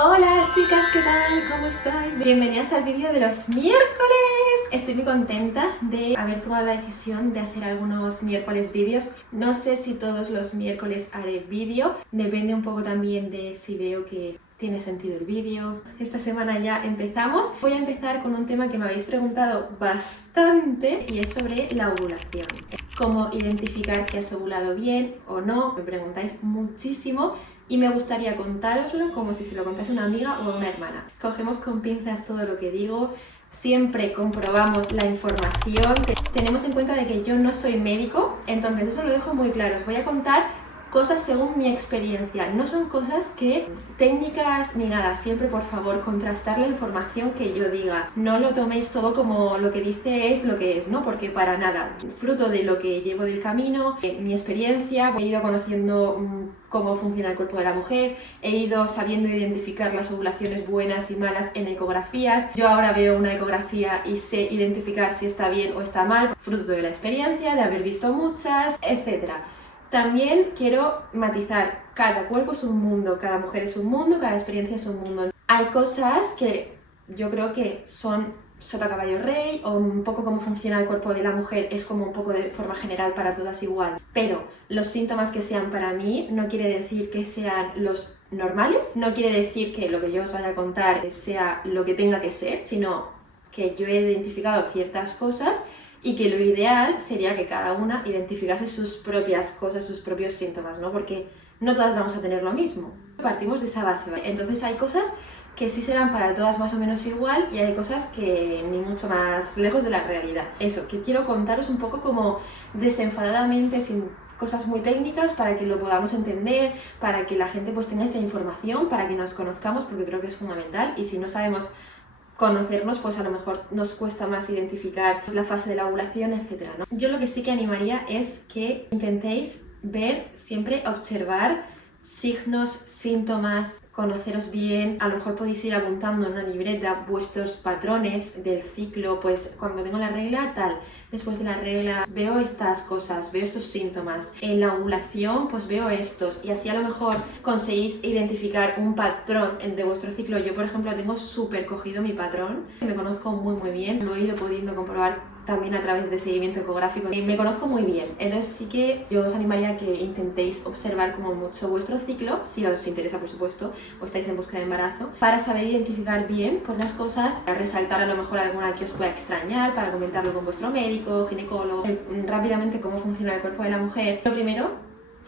Hola chicas, ¿qué tal? ¿Cómo estáis? Bienvenidas al vídeo de los miércoles. Estoy muy contenta de haber tomado la decisión de hacer algunos miércoles vídeos. No sé si todos los miércoles haré vídeo, depende un poco también de si veo que tiene sentido el vídeo. Esta semana ya empezamos. Voy a empezar con un tema que me habéis preguntado bastante y es sobre la ovulación. Cómo identificar que has ovulado bien o no, me preguntáis muchísimo. Y me gustaría contároslo como si se lo contase a una amiga o a una hermana. Cogemos con pinzas todo lo que digo, siempre comprobamos la información. Tenemos en cuenta de que yo no soy médico, entonces eso lo dejo muy claro. Os voy a contar cosas según mi experiencia, no son cosas que técnicas ni nada, siempre por favor contrastar la información que yo diga, no lo toméis todo como lo que dice es lo que es, ¿no? Porque para nada, fruto de lo que llevo del camino, mi experiencia, he ido conociendo cómo funciona el cuerpo de la mujer, he ido sabiendo identificar las ovulaciones buenas y malas en ecografías, yo ahora veo una ecografía y sé identificar si está bien o está mal, fruto de la experiencia, de haber visto muchas, etcétera. También quiero matizar, cada cuerpo es un mundo, cada mujer es un mundo, cada experiencia es un mundo. Hay cosas que yo creo que son sota caballo rey, o un poco cómo funciona el cuerpo de la mujer es como un poco de forma general para todas igual. Pero los síntomas que sean para mí no quiere decir que sean los normales, no quiere decir que lo que yo os vaya a contar sea lo que tenga que ser, sino que yo he identificado ciertas cosas y que lo ideal sería que cada una identificase sus propias cosas, sus propios síntomas, ¿no? Porque no todas vamos a tener lo mismo. Partimos de esa base, ¿vale? Entonces hay cosas que sí serán para todas más o menos igual y hay cosas que ni mucho más lejos de la realidad. Eso, que quiero contaros un poco como desenfadadamente, sin cosas muy técnicas, para que lo podamos entender, para que la gente pues tenga esa información, para que nos conozcamos, porque creo que es fundamental, y si no sabemos conocernos, pues a lo mejor nos cuesta más identificar la fase de la ovulación, etc., ¿no? Yo lo que sí que animaría es que intentéis ver, siempre observar signos, síntomas, conoceros bien. A lo mejor podéis ir apuntando en una libreta vuestros patrones del ciclo, pues cuando tengo la regla tal, después de la regla veo estas cosas, veo estos síntomas, en la ovulación pues veo estos, y así a lo mejor conseguís identificar un patrón de vuestro ciclo. Yo por ejemplo tengo súper cogido mi patrón, me conozco muy bien, lo he ido pudiendo comprobar también a través de seguimiento ecográfico y me conozco muy bien. Entonces sí que yo os animaría a que intentéis observar como mucho vuestro ciclo, si os interesa por supuesto, o estáis en busca de embarazo, para saber identificar bien pues, las cosas, para resaltar a lo mejor alguna que os pueda extrañar, para comentarlo con vuestro médico, ginecólogo, rápidamente cómo funciona el cuerpo de la mujer. Lo primero,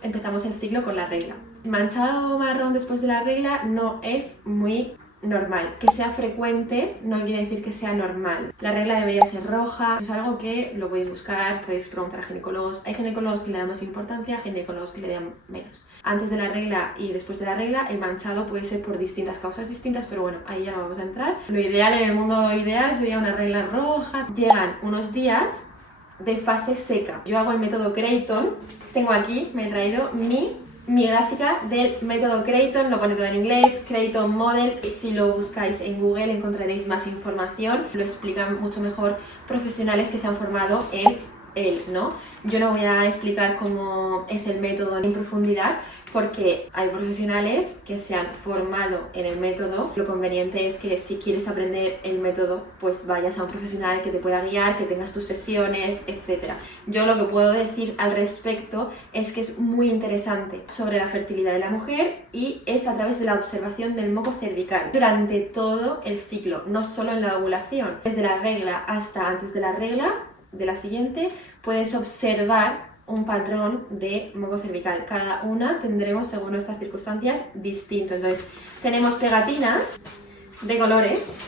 empezamos el ciclo con la regla. Manchado marrón después de la regla no es muy normal. Que sea frecuente no quiere decir que sea normal. La regla debería ser roja. Es algo que lo podéis buscar, podéis preguntar a ginecólogos. Hay ginecólogos que le dan más importancia, ginecólogos que le dan menos. Antes de la regla y después de la regla, el manchado puede ser por distintas causas distintas, pero bueno, ahí ya no vamos a entrar. Lo ideal, en el mundo ideal, sería una regla roja. Llegan unos días de fase seca. Yo hago el método Creighton. Tengo aquí, me he traído mi gráfica del método Creighton, lo pone todo en inglés, Creighton Model. Si lo buscáis en Google encontraréis más información, lo explican mucho mejor profesionales que se han formado en él, ¿no? Yo no voy a explicar cómo es el método en profundidad porque hay profesionales que se han formado en el método. Lo conveniente es que si quieres aprender el método, pues vayas a un profesional que te pueda guiar, que tengas tus sesiones, etc. Yo lo que puedo decir al respecto es que es muy interesante sobre la fertilidad de la mujer y es a través de la observación del moco cervical durante todo el ciclo, no solo en la ovulación. Desde la regla hasta antes de la regla, de la siguiente, puedes observar un patrón de moco cervical. Cada una tendremos, según nuestras circunstancias, distinto. Entonces, tenemos pegatinas de colores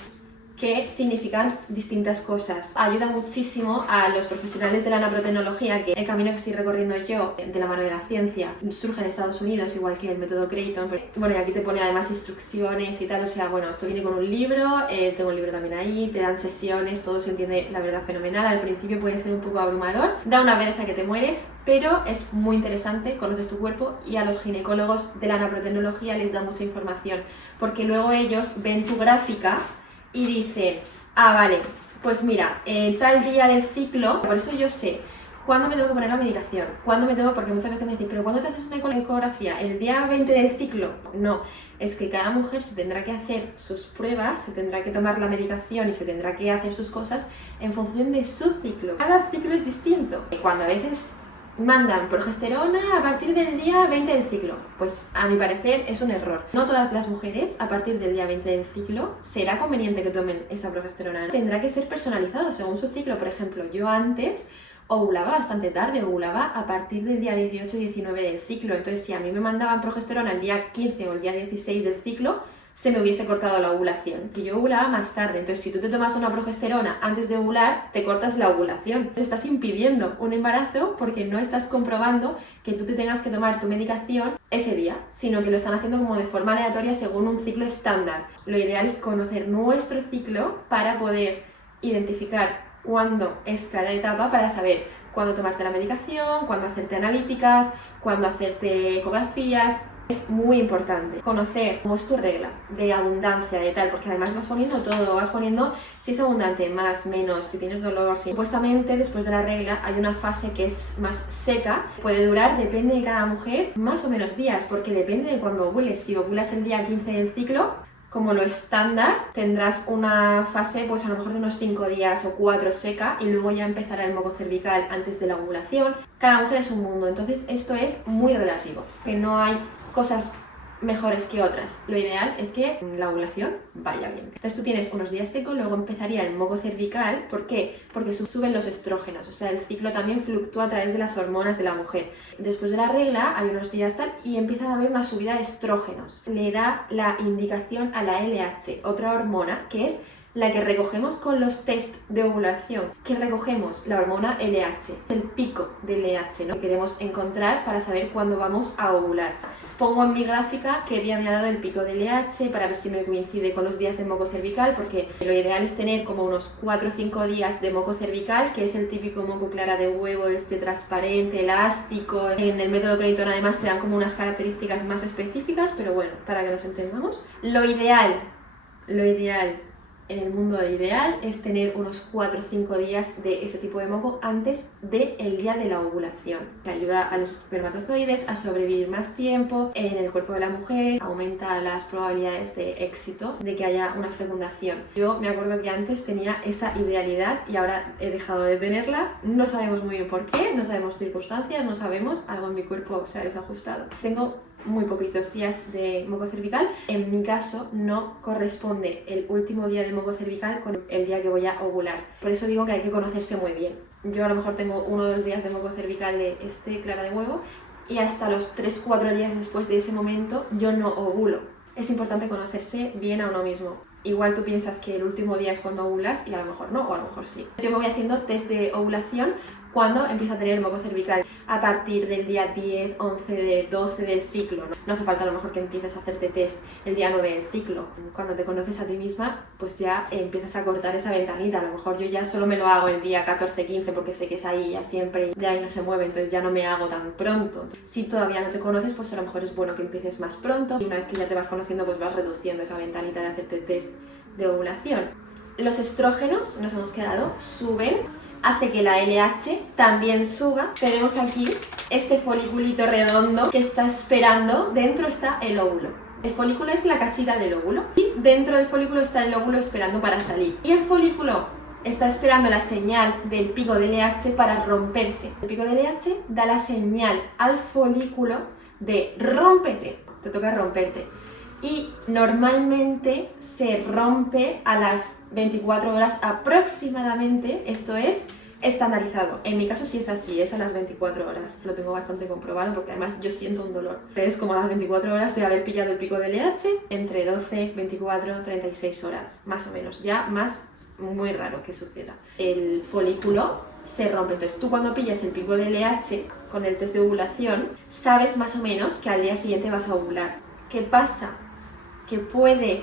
que significan distintas cosas. Ayuda muchísimo a los profesionales de la naprotecnología, que el camino que estoy recorriendo yo de la mano de la ciencia surge en Estados Unidos, igual que el método Creighton. Bueno, y aquí te pone además instrucciones y tal, o sea, bueno, esto viene con un libro, tengo un libro también ahí, te dan sesiones, todo se entiende, la verdad, fenomenal. Al principio puede ser un poco abrumador, da una pereza que te mueres, pero es muy interesante, conoces tu cuerpo y a los ginecólogos de la naprotecnología les da mucha información, porque luego ellos ven tu gráfica y dicen, ah, vale, pues mira, tal día del ciclo, por eso yo sé ¿Cuándo me tengo que poner la medicación? ¿Cuándo me tengo? Porque muchas veces me dicen, ¿pero cuándo te haces una ecografía? ¿El día 20 del ciclo? No, es que cada mujer se tendrá que hacer sus pruebas, se tendrá que tomar la medicación y se tendrá que hacer sus cosas en función de su ciclo. Cada ciclo es distinto. Cuando a veces mandan progesterona a partir del día 20 del ciclo, pues a mi parecer es un error. No todas las mujeres a partir del día 20 del ciclo será conveniente que tomen esa progesterona. Tendrá que ser personalizado según su ciclo. Por ejemplo, yo antes ovulaba bastante tarde, ovulaba a partir del día 18-19 del ciclo. Entonces, si a mí me mandaban progesterona el día 15 o el día 16 del ciclo, se me hubiese cortado la ovulación, que yo ovulaba más tarde. Entonces, si tú te tomas una progesterona antes de ovular, te cortas la ovulación. Te estás impidiendo un embarazo porque no estás comprobando que tú te tengas que tomar tu medicación ese día, sino que lo están haciendo como de forma aleatoria según un ciclo estándar. Lo ideal es conocer nuestro ciclo para poder identificar cuándo es cada etapa, para saber cuándo tomarte la medicación, cuándo hacerte analíticas, cuándo hacerte ecografías. Es muy importante conocer cómo es tu regla de abundancia, de tal, porque además vas poniendo todo, vas poniendo si es abundante, más, menos, si tienes dolor, si... Supuestamente después de la regla hay una fase que es más seca, puede durar, depende de cada mujer, más o menos días, porque depende de cuándo ovules. Si ovulas el día 15 del ciclo, como lo estándar, tendrás una fase pues a lo mejor de unos 5 días o 4 seca y luego ya empezará el moco cervical antes de la ovulación. Cada mujer es un mundo, entonces esto es muy relativo, que no hay cosas mejores que otras. Lo ideal es que la ovulación vaya bien. Entonces tú tienes unos días secos, luego empezaría el moco cervical. ¿Por qué? Porque suben los estrógenos, o sea, el ciclo también fluctúa a través de las hormonas de la mujer. Después de la regla hay unos días tal y empieza a haber una subida de estrógenos. Le da la indicación a la LH, otra hormona que es la que recogemos con los test de ovulación. ¿Qué recogemos? La hormona LH, el pico de LH, ¿no? Que queremos encontrar para saber cuándo vamos a ovular. Pongo en mi gráfica qué día me ha dado el pico de LH para ver si me coincide con los días de moco cervical, porque lo ideal es tener como unos 4 o 5 días de moco cervical, que es el típico moco clara de huevo, transparente, elástico. En el método Creighton además te dan como unas características más específicas, pero bueno, para que nos entendamos. Lo ideal en el mundo ideal es tener unos 4 o 5 días de ese tipo de moco antes del día de la ovulación, que ayuda a los espermatozoides a sobrevivir más tiempo en el cuerpo de la mujer, aumenta las probabilidades de éxito de que haya una fecundación. Yo me acuerdo que antes tenía esa idealidad y ahora he dejado de tenerla. No sabemos muy bien por qué, no sabemos circunstancias, no sabemos, algo en mi cuerpo se ha desajustado. Tengo muy poquitos días de moco cervical. En mi caso no corresponde el último día de moco cervical con el día que voy a ovular. Por eso digo que hay que conocerse muy bien. Yo a lo mejor tengo 1 o 2 días de moco cervical de clara de huevo y hasta los 3-4 días después de ese momento yo no ovulo. Es importante conocerse bien a uno mismo. Igual tú piensas que el último día es cuando ovulas y a lo mejor no, o a lo mejor sí. Yo me voy haciendo test de ovulación cuando empiezo a tener moco cervical, a partir del día 10, 11, 12 del ciclo. No hace falta a lo mejor que empieces a hacerte test el día 9 del ciclo. Cuando te conoces a ti misma, pues ya empiezas a cortar esa ventanita. A lo mejor yo ya solo me lo hago el día 14, 15 porque sé que es ahí ya siempre, de ahí no se mueve, entonces ya no me hago tan pronto. Si todavía no te conoces, pues a lo mejor es bueno que empieces más pronto y una vez que ya te vas conociendo, pues vas reduciendo esa ventanita de hacerte test de ovulación. Los estrógenos, nos hemos quedado, suben, hace que la LH también suba. Tenemos aquí este foliculito redondo que está esperando, dentro está el óvulo. El folículo es la casita del óvulo y dentro del folículo está el óvulo esperando para salir. Y el folículo está esperando la señal del pico de LH para romperse. El pico de LH da la señal al folículo de rómpete, te toca romperte. Y normalmente se rompe a las 24 horas aproximadamente, esto es estandarizado. En mi caso sí es así, es a las 24 horas. Lo tengo bastante comprobado porque además yo siento un dolor. Es como a las 24 horas de haber pillado el pico de LH, entre 12, 24, 36 horas, más o menos. Ya más, muy raro que suceda. El folículo se rompe. Entonces tú cuando pillas el pico de LH con el test de ovulación, sabes más o menos que al día siguiente vas a ovular. ¿Qué pasa? Que puede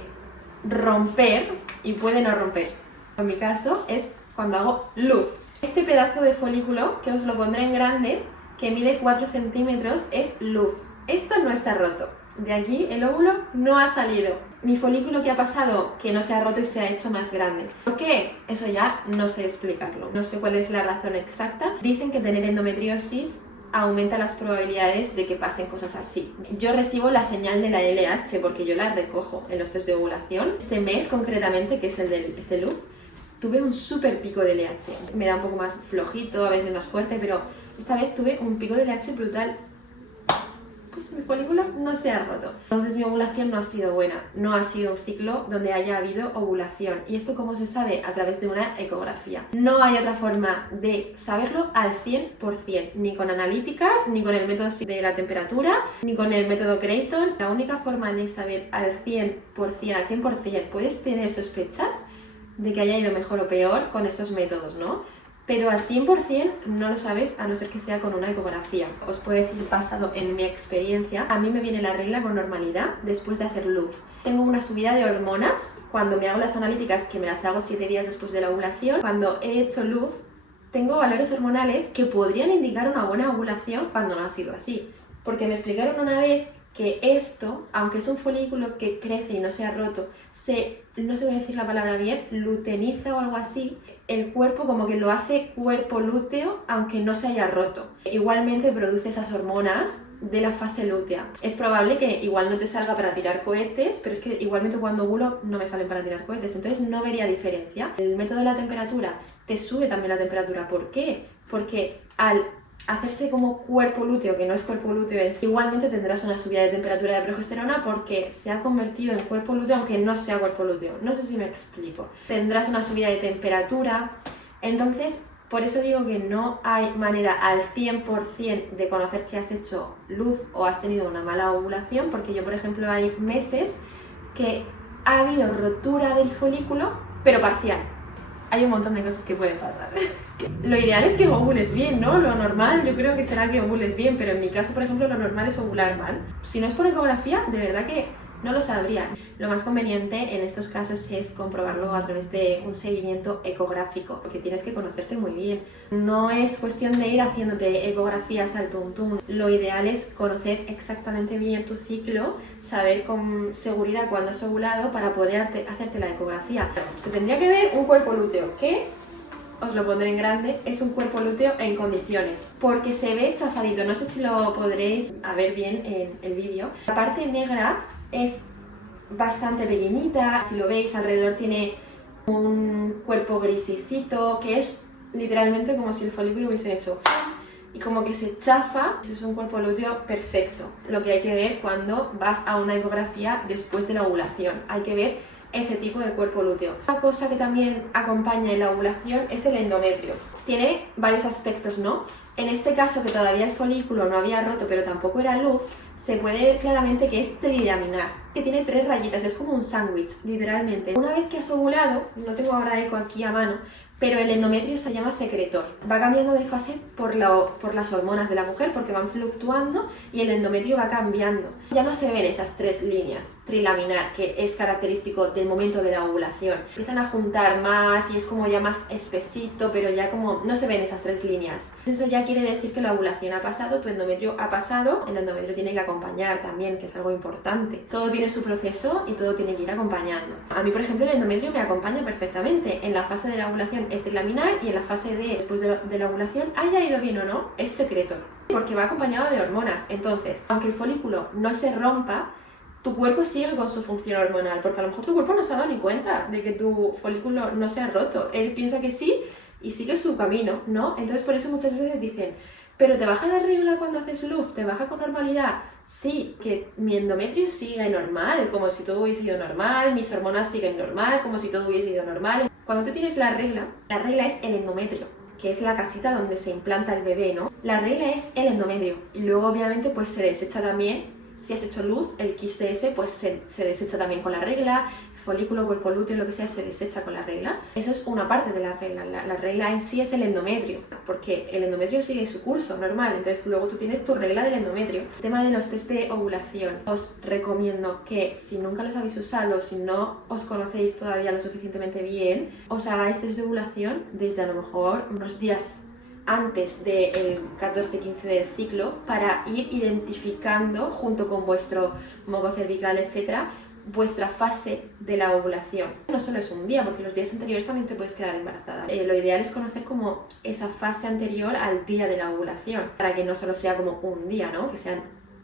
romper y puede no romper. En mi caso es cuando hago luz. Este pedazo de folículo, que os lo pondré en grande, que mide 4 centímetros, es luz. Esto no está roto. de aquí, el óvulo, no ha salido. Mi folículo, ¿qué ha pasado? Que no se ha roto y se ha hecho más grande. ¿Por qué? Eso ya no sé explicarlo. No sé cuál es la razón exacta. Dicen que tener endometriosis aumenta las probabilidades de que pasen cosas así. Yo recibo la señal de la LH porque yo la recojo en los test de ovulación. Este mes concretamente, que es el del LUF, tuve un súper pico de LH. Me da un poco más flojito, a veces más fuerte, pero esta vez tuve un pico de LH brutal. Pues mi folículo no se ha roto. Entonces mi ovulación no ha sido buena. No ha sido un ciclo donde haya habido ovulación. ¿Y esto cómo se sabe? A través de una ecografía. No hay otra forma de saberlo al 100%. Ni con analíticas, ni con el método de la temperatura, ni con el método Creighton. La única forma de saber al 100%, puedes tener sospechas de que haya ido mejor o peor con estos métodos, ¿no? Pero al 100% no lo sabes a no ser que sea con una ecografía. Os puedo decir, basado en mi experiencia, a mí me viene la regla con normalidad después de hacer LUF. Tengo una subida de hormonas cuando me hago las analíticas, que me las hago 7 días después de la ovulación. Cuando he hecho LUF, tengo valores hormonales que podrían indicar una buena ovulación cuando no ha sido así. Porque me explicaron una vez que esto, aunque es un folículo que crece y no se ha roto, no sé voy a decir la palabra bien, luteiniza o algo así, el cuerpo como que lo hace cuerpo lúteo aunque no se haya roto. Igualmente produce esas hormonas de la fase lútea. Es probable que igual no te salga para tirar cohetes, pero es que igualmente cuando ovulo no me salen para tirar cohetes, entonces no vería diferencia. El método de la temperatura te sube también la temperatura. ¿Por qué? Porque al hacerse como cuerpo lúteo, que no es cuerpo lúteo en sí, igualmente tendrás una subida de temperatura de progesterona porque se ha convertido en cuerpo lúteo aunque no sea cuerpo lúteo. No sé si me explico. Tendrás una subida de temperatura. Entonces, por eso digo que no hay manera al 100% de conocer que has hecho LUF o has tenido una mala ovulación, porque yo, por ejemplo, hay meses que ha habido rotura del folículo, pero parcial. Hay un montón de cosas que pueden pasar. Lo ideal es que ovules bien, ¿no? Lo normal yo creo que será que ovules bien, pero en mi caso, por ejemplo, lo normal es ovular mal. Si no es por ecografía, de verdad que no lo sabría. Lo más conveniente en estos casos es comprobarlo a través de un seguimiento ecográfico, porque tienes que conocerte muy bien. No es cuestión de ir haciéndote ecografías al tuntún. Lo ideal es conocer exactamente bien tu ciclo, saber con seguridad cuándo has ovulado para poder hacerte la ecografía. Se tendría que ver un cuerpo lúteo, que os lo pondré en grande, es un cuerpo lúteo en condiciones, porque se ve chafadito. No sé si lo podréis ver bien en el vídeo. La parte negra es bastante pequeñita, si lo veis alrededor tiene un cuerpo grisicito que es literalmente como si el folículo hubiese hecho y como que se chafa. Eso es un cuerpo lúteo perfecto. Lo que hay que ver cuando vas a una ecografía después de la ovulación, hay que ver ese tipo de cuerpo lúteo. Una cosa que también acompaña en la ovulación es el endometrio. Tiene varios aspectos, ¿no? En este caso, que todavía el folículo no había roto, pero tampoco era LUF, se puede ver claramente que es trilaminar, que tiene 3 rayitas, es como un sándwich, literalmente. Una vez que has ovulado, no tengo ahora eco aquí a mano, pero el endometrio se llama secretor. Va cambiando de fase por las hormonas de la mujer, porque van fluctuando y el endometrio va cambiando. Ya no se ven esas 3 líneas, trilaminar, que es característico del momento de la ovulación. Empiezan a juntar más y es como ya más espesito, pero ya como no se ven esas 3 líneas. Eso ya quiere decir que la ovulación ha pasado, tu endometrio ha pasado, el endometrio tiene que acompañar también, que es algo importante. Todo tiene su proceso y todo tiene que ir acompañando. A mí, por ejemplo, el endometrio me acompaña perfectamente. En la fase de la ovulación es trilaminar y en la fase después de la ovulación, haya ido bien o no, es secretor, porque va acompañado de hormonas. Entonces, aunque el folículo no se rompa, tu cuerpo sigue con su función hormonal, porque a lo mejor tu cuerpo no se ha dado ni cuenta de que tu folículo no se ha roto. Él piensa que sí y sigue su camino, ¿no? Entonces por eso muchas veces dicen, ¿pero te baja la regla cuando haces LUF? ¿Te baja con normalidad? Sí, que mi endometrio sigue normal, como si todo hubiese ido normal, mis hormonas siguen normal, como si todo hubiese ido normal. Cuando tú tienes la regla es el endometrio, que es la casita donde se implanta el bebé, ¿no? La regla es el endometrio y luego obviamente pues se desecha también. Si has hecho LUF, el quiste ese pues se desecha también con la regla, folículo, cuerpo lúteo, lo que sea, se desecha con la regla. Eso es una parte de la regla. La regla en sí es el endometrio, porque el endometrio sigue su curso normal, entonces luego tú tienes tu regla del endometrio. El tema de los test de ovulación, os recomiendo que si nunca los habéis usado, si no os conocéis todavía lo suficientemente bien, os hagáis test de ovulación desde a lo mejor unos días antes del 14-15 del ciclo para ir identificando junto con vuestro moco cervical, etcétera, vuestra fase de la ovulación. No solo es un día, porque los días anteriores también te puedes quedar embarazada. Lo ideal es conocer como esa fase anterior al día de la ovulación, para que no solo sea como un día, ¿no? Que sean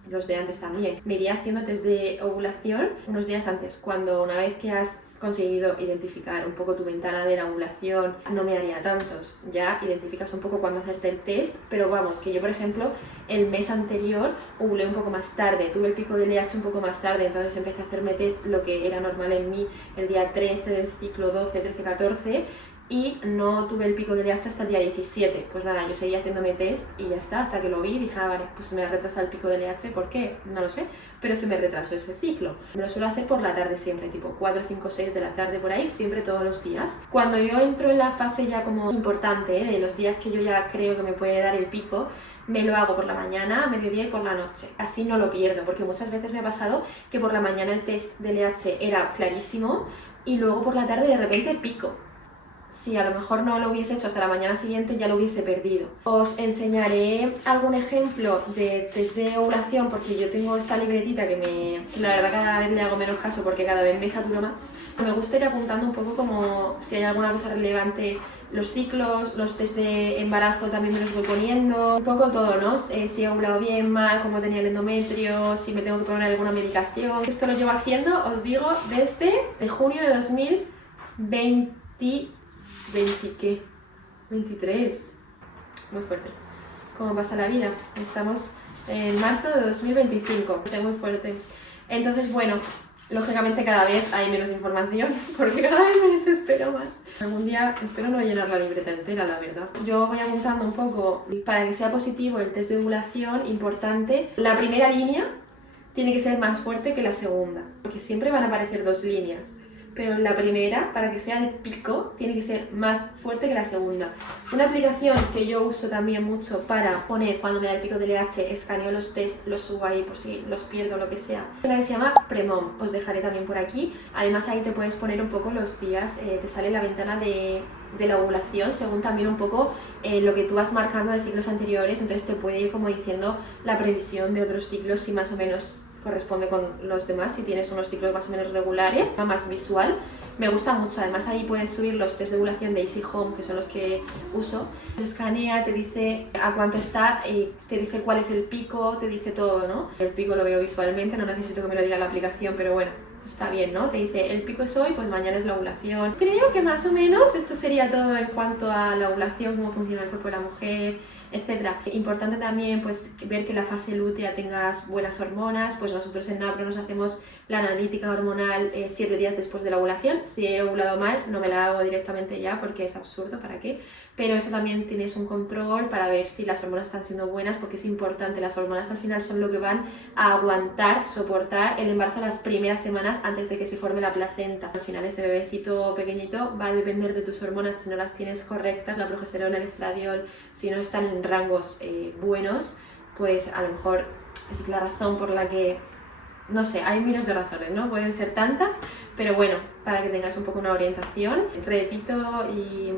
los de antes también. Me iría haciendo test de ovulación unos días antes, cuando una vez que has conseguido identificar un poco tu ventana de la ovulación, no me haría tantos, ya identificas un poco cuándo hacerte el test, pero vamos, que yo por ejemplo el mes anterior ovulé un poco más tarde, tuve el pico de LH un poco más tarde, entonces empecé a hacerme test lo que era normal en mí el día 13 del ciclo, 12, 13, 14, y no tuve el pico de LH hasta el día 17. Pues nada, yo seguía haciéndome test y ya está, hasta que lo vi y dije, vale, pues se me ha retrasado el pico de LH, ¿por qué? No lo sé, pero se me retrasó ese ciclo. Me lo suelo hacer por la tarde siempre, tipo 4, 5, 6 de la tarde por ahí, siempre todos los días. Cuando yo entro en la fase ya como importante, de los días que yo ya creo que me puede dar el pico, me lo hago por la mañana, a mediodía y por la noche. Así no lo pierdo, porque muchas veces me ha pasado que por la mañana el test de LH era clarísimo y luego por la tarde de repente pico. Si a lo mejor no lo hubiese hecho hasta la mañana siguiente, ya lo hubiese perdido. Os enseñaré algún ejemplo de test de ovulación, porque yo tengo esta libretita que la verdad cada vez le hago menos caso porque cada vez me saturo más. Me gusta ir apuntando un poco como si hay alguna cosa relevante, los ciclos, los test de embarazo también me los voy poniendo, un poco todo, ¿no? Si he ovulado bien, mal, cómo tenía el endometrio, si me tengo que poner alguna medicación. Esto lo llevo haciendo, os digo, desde junio de 2020. 23. Muy fuerte. ¿Cómo pasa la vida? Estamos en marzo de 2025. Estoy muy fuerte. Entonces, bueno, lógicamente cada vez hay menos información porque cada vez me desespero más. Algún día espero no llenar la libreta entera, la verdad. Yo voy apuntando un poco para que sea positivo el test de ovulación, importante. La primera línea tiene que ser más fuerte que la segunda, porque siempre van a aparecer dos líneas. Pero la primera, para que sea el pico, tiene que ser más fuerte que la segunda. Una aplicación que yo uso también mucho para poner cuando me da el pico de LH, escaneo los test, los subo ahí por si los pierdo o lo que sea. Es una que se llama Premom, os dejaré también por aquí. Además ahí te puedes poner un poco los días, te sale la ventana de la ovulación según también un poco lo que tú vas marcando de ciclos anteriores, entonces te puede ir como diciendo la previsión de otros ciclos si más o menos corresponde con los demás, si tienes unos ciclos más o menos regulares, más visual. Me gusta mucho, además ahí puedes subir los test de ovulación de Easy Home, que son los que uso. Te escanea, te dice a cuánto está, te dice cuál es el pico, te dice todo, ¿no? El pico lo veo visualmente, no necesito que me lo diga la aplicación, pero bueno, está bien, ¿no? Te dice el pico es hoy, pues mañana es la ovulación. Creo que más o menos esto sería todo en cuanto a la ovulación, cómo funciona el cuerpo de la mujer, etcétera. Importante también pues ver que la fase lútea tengas buenas hormonas, pues nosotros en NAPRO nos hacemos la analítica hormonal 7 días después de la ovulación. Si he ovulado mal no me la hago directamente ya porque es absurdo, ¿para qué? Pero eso también tienes un control para ver si las hormonas están siendo buenas, porque es importante, las hormonas al final son lo que van a aguantar, soportar el embarazo las primeras semanas antes de que se forme la placenta. Al final ese bebecito pequeñito va a depender de tus hormonas, si no las tienes correctas, la progesterona, el estradiol, si no están en rangos buenos, pues a lo mejor esa es la razón por la que, no sé, hay miles de razones, ¿no? Pueden ser tantas, pero bueno, para que tengáis un poco una orientación, repito y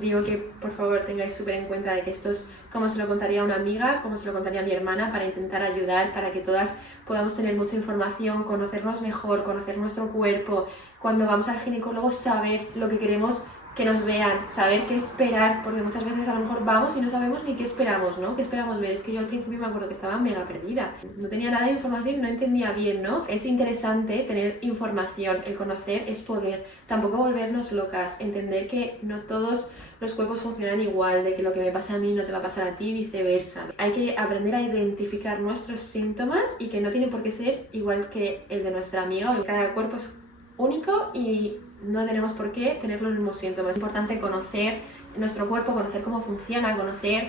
digo que por favor tengáis súper en cuenta de que esto es como se lo contaría a una amiga, como se lo contaría a mi hermana, para intentar ayudar, para que todas podamos tener mucha información, conocernos mejor, conocer nuestro cuerpo, cuando vamos al ginecólogo saber lo que queremos que nos vean, saber qué esperar, porque muchas veces a lo mejor vamos y no sabemos ni qué esperamos, ¿no? ¿Qué esperamos ver? Es que yo al principio me acuerdo que estaba mega perdida, no tenía nada de información, no entendía bien, ¿no? Es interesante tener información, el conocer es poder, tampoco volvernos locas, entender que no todos los cuerpos funcionan igual, de que lo que me pasa a mí no te va a pasar a ti, viceversa. Hay que aprender a identificar nuestros síntomas y que no tiene por qué ser igual que el de nuestra amiga, o cada cuerpo es único y no tenemos por qué tener los mismos síntomas. Es importante conocer nuestro cuerpo, conocer cómo funciona, conocer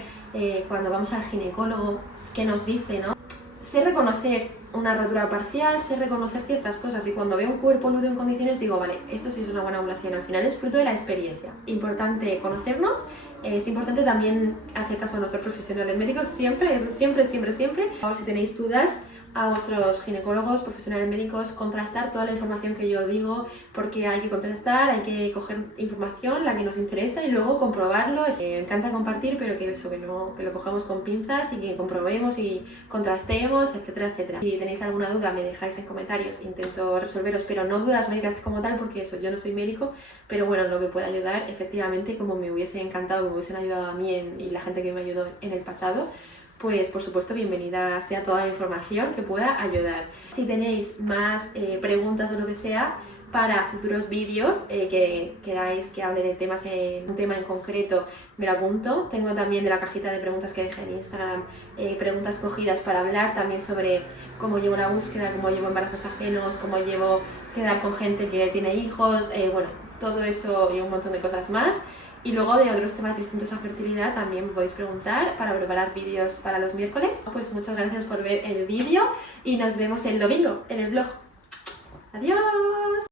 cuando vamos al ginecólogo qué nos dice, ¿no? Sé reconocer una rotura parcial, sé reconocer ciertas cosas y cuando veo un cuerpo lúteo en condiciones digo, vale, esto sí es una buena ovulación, al final es fruto de la experiencia. Importante conocernos, es importante también hacer caso a nuestros profesionales médicos, siempre, eso siempre. Ahora si tenéis dudas, a vuestros ginecólogos, profesionales médicos, contrastar toda la información que yo digo, porque hay que contrastar, hay que coger información, la que nos interesa, y luego comprobarlo. Me encanta compartir, pero que eso, que lo cojamos con pinzas y que comprobemos y contrastemos, etcétera, etcétera. Si tenéis alguna duda, me dejáis en comentarios, intento resolveros, pero no dudas médicas como tal, porque eso, yo no soy médico, pero bueno, lo que pueda ayudar, efectivamente, como me hubiese encantado, me hubiesen ayudado a mí y la gente que me ayudó en el pasado, pues por supuesto bienvenida sea toda la información que pueda ayudar. Si tenéis más preguntas o lo que sea para futuros vídeos que queráis que hable de temas un tema en concreto, me lo apunto. Tengo también de la cajita de preguntas que dejé en Instagram preguntas cogidas para hablar también sobre cómo llevo la búsqueda, cómo llevo embarazos ajenos, cómo llevo quedar con gente que tiene hijos, bueno, todo eso y un montón de cosas más. Y luego de otros temas distintos a fertilidad también me podéis preguntar para preparar vídeos para los miércoles. Pues muchas gracias por ver el vídeo y nos vemos el domingo en el vlog. ¡Adiós!